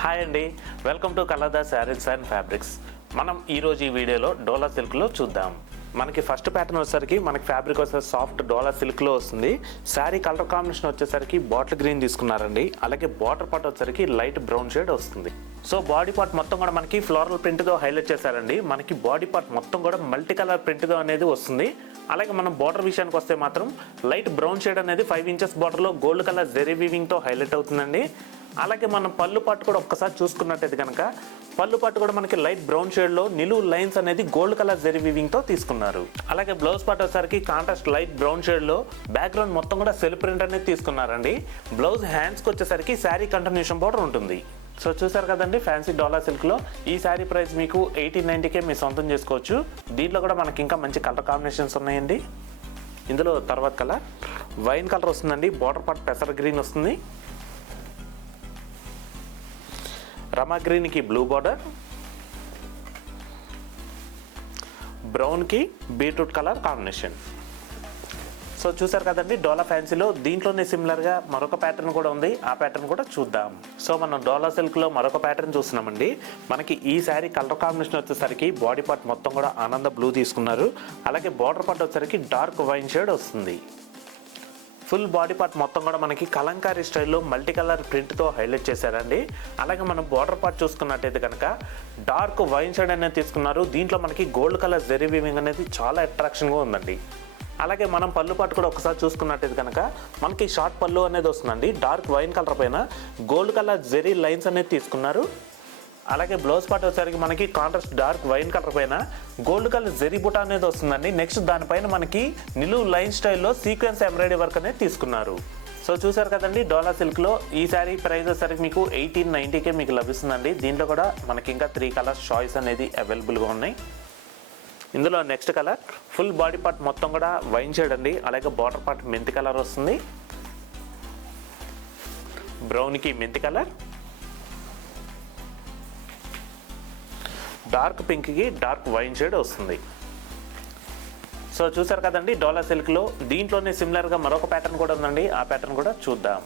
Hi అండి, welcome to Kalada saris and fabrics. మనం ఈరోజు ఈ వీడియోలో డోలా సిల్క్లో చూద్దాం. మనకి ఫస్ట్ ప్యాటర్న్ వచ్చేసరికి మనకి ఫ్యాబ్రిక్ వచ్చేసరికి సాఫ్ట్ డోలా సిల్క్లో వస్తుంది. శారీ కలర్ కాంబినేషన్ వచ్చేసరికి బాటిల్ గ్రీన్ తీసుకున్నారండి. అలాగే బార్డర్ పార్ట్ వచ్చేసరికి లైట్ బ్రౌన్ షేడ్ వస్తుంది. సో బాడీ పార్ట్ మొత్తం కూడా మనకి ఫ్లోరల్ ప్రింట్గా హైలైట్ చేశారండి. మనకి బాడీ పార్ట్ మొత్తం కూడా మల్టీ కలర్ ప్రింట్గా అనేది వస్తుంది. అలాగే మనం బార్డర్ విషయానికి వస్తే మాత్రం లైట్ బ్రౌన్ షేడ్ అనేది 5 ఇంచెస్ బార్డర్లో గోల్డ్ కలర్ జెరీ వీవింగ్తో హైలైట్ అవుతుందండి. అలాగే మనం పళ్ళు పాటు కూడా ఒక్కసారి చూసుకున్నట్టయితే కనుక పళ్ళు పాటు కూడా మనకి లైట్ బ్రౌన్ షేడ్లో నిలువు లైన్స్ అనేది గోల్డ్ కలర్ జెరీ వీవింగ్తో తీసుకున్నారు. అలాగే బ్లౌజ్ పార్ట్ వచ్చేసరికి కాంట్రాస్ట్ లైట్ బ్రౌన్ షేడ్లో బ్యాక్గ్రౌండ్ మొత్తం కూడా సెల్ఫ్ ప్రింట్ అనేది తీసుకున్నారండి. బ్లౌజ్ హ్యాండ్స్కి వచ్చేసరికి శారీ కంటిన్యూషన్ బార్డర్ ఉంటుంది. సో చూసారు కదండి, ఫ్యాన్సీ డోలా సిల్క్లో ఈ శారీ ప్రైస్ మీకు 1890కే మీరు సొంతం చేసుకోవచ్చు. దీంట్లో కూడా మనకి ఇంకా మంచి కలర్ కాంబినేషన్స్ ఉన్నాయండి. ఇందులో తర్వాత కలర్ వైన్ కలర్ వస్తుందండి. బార్డర్ పార్ట్ పెసర్ గ్రీన్ వస్తుంది. రమా గ్రీన్కి బ్లూ బార్డర్, బ్రౌన్కి బీట్రూట్ కలర్ కాంబినేషన్. సో చూసారు కదండి, డోలా ఫ్యాన్సీలో దీంట్లోనే సిమిలర్గా మరొక ప్యాటర్న్ కూడా ఉంది. ఆ ప్యాటర్న్ కూడా చూద్దాం. సో మనం డోలా సిల్క్లో మరొక ప్యాటర్న్ చూస్తున్నామండి. మనకి ఈ శారీ కలర్ కాంబినేషన్ వచ్చేసరికి బాడీ పార్ట్ మొత్తం కూడా ఆనంద బ్లూ తీసుకున్నారు. అలాగే బార్డర్ పార్ట్ వచ్చేసరికి డార్క్ వైన్ షేడ్ వస్తుంది. ఫుల్ బాడీ పార్ట్ మొత్తం కూడా మనకి కలంకారీ స్టైల్లో మల్టీ కలర్ ప్రింట్తో హైలైట్ చేశారండి. అలాగే మనం బార్డర్ పార్ట్ చూసుకున్నట్టయితే కనుక డార్క్ వైన్ షేడ్ అనేది తీసుకున్నారు. దీంట్లో మనకి గోల్డ్ కలర్ జెరీ వీవింగ్ అనేది చాలా అట్రాక్షన్గా ఉందండి. అలాగే మనం పళ్ళు పాటు కూడా ఒకసారి చూసుకున్నట్టయితే కనుక మనకి షార్ట్ పళ్ళు అనేది వస్తుందండి. డార్క్ వైన్ కలర్ పైన గోల్డ్ కలర్ జెరీ లైన్స్ అనేది తీసుకున్నారు. అలాగే బ్లౌజ్ పార్ట్ వచ్చేసరికి మనకి కాంట్రాస్ట్ డార్క్ వైన్ కలర్ పైన గోల్డ్ కలర్ జెరీ బుటా అనేది వస్తుందండి. నెక్స్ట్ దానిపైన మనకి నిలువు లైన్ స్టైల్లో సీక్వెన్స్ ఎంబ్రాయిడరీ వర్క్ అనేది తీసుకున్నారు. సో చూసారు కదండి, డోలా సిల్క్లో ఈ శారీ ప్రైస్ వచ్చేసరికి మీకు 1890కే మీకు లభిస్తుందండి. దీంట్లో కూడా మనకి ఇంకా 3 కలర్స్ చాయిస్ అనేది అవైలబుల్గా ఉన్నాయి. ఇందులో next colour full body part మొత్తం కూడా వైన్ షేడ్ అండి. అలాగే బార్డర్ పార్ట్ మెంతి కలర్ వస్తుంది. బ్రౌన్కి మెంతి కలర్, డార్క్ పింక్కి డార్క్ వైన్ షేడ్ వస్తుంది. సో చూసారు కదండి, డోలా సిల్క్లో దీంట్లోనే సిమిలర్గా మరొక ప్యాటర్న్ కూడా ఉందండి. ఆ ప్యాటర్న్ కూడా చూద్దాం.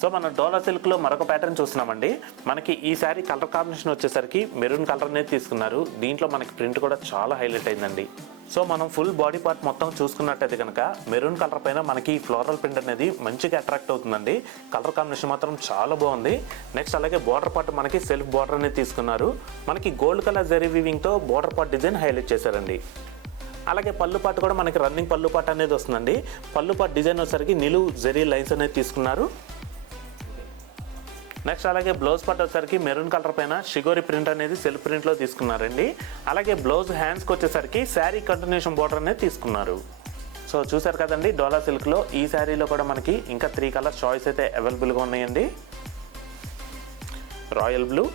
సో మనం డోలా సిల్క్లో మరొక ప్యాటర్న్ చూస్తున్నామండి. మనకి ఈ శారీ కలర్ కాంబినేషన్ వచ్చేసరికి మెరూన్ కలర్ అనేది తీసుకున్నారు. దీంట్లో మనకి ప్రింట్ కూడా చాలా హైలైట్ అయిందండి. సో మనం ఫుల్ బాడీ పార్ట్ మొత్తం చూసుకున్నట్టయితే కనుక మెరూన్ కలర్ పైన మనకి ఫ్లోరల్ ప్రింట్ అనేది మంచిగా అట్రాక్ట్ అవుతుందండి. కలర్ కాంబినేషన్ మాత్రం చాలా బాగుంది. నెక్స్ట్ అలాగే బార్డర్ పార్ట్ మనకి సెల్ఫ్ బార్డర్ అనేది తీసుకున్నారు. మనకి గోల్డ్ కలర్ జెరీ వీవింగ్తో బార్డర్ పార్ట్ డిజైన్ హైలైట్ చేశారండి. అలాగే పళ్ళు పార్ట్ కూడా మనకి రన్నింగ్ పళ్ళు పార్ట్ అనేది వస్తుందండి. పళ్ళు పార్ట్ డిజైన్ వచ్చేసరికి నిలువు జెరీ లైన్స్ అనేది తీసుకున్నారు. నెక్స్ట్ అలాగే బ్లౌజ్ పార్ట్ వచ్చేసరికి మెరూన్ కలర్ పైన షిగోరి ప్రింట్ అనేది సెల్ఫ్ ప్రింట్లో తీసుకున్నారండి. అలాగే బ్లౌజ్ హ్యాండ్స్కి వచ్చేసరికి శారీ కంటిన్యూషన్ బార్డర్ అనేది తీసుకున్నారు. సో చూసారు కదండి, డోలా సిల్క్లో ఈ శారీలో కూడా మనకి ఇంకా 3 కలర్స్ చాయిస్ అయితే అవైలబుల్గా ఉన్నాయండి. Royal blue,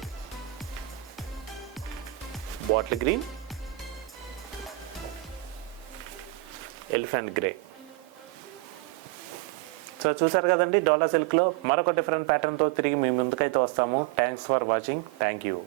bottle green, elephant grey. So చూసారు కదండి, డోలా సిల్క్లో మరొక డిఫరెంట్ ప్యాటర్న్తో తిరిగి మీ ముందుకైతే వస్తాము. Thanks for watching. Thank you.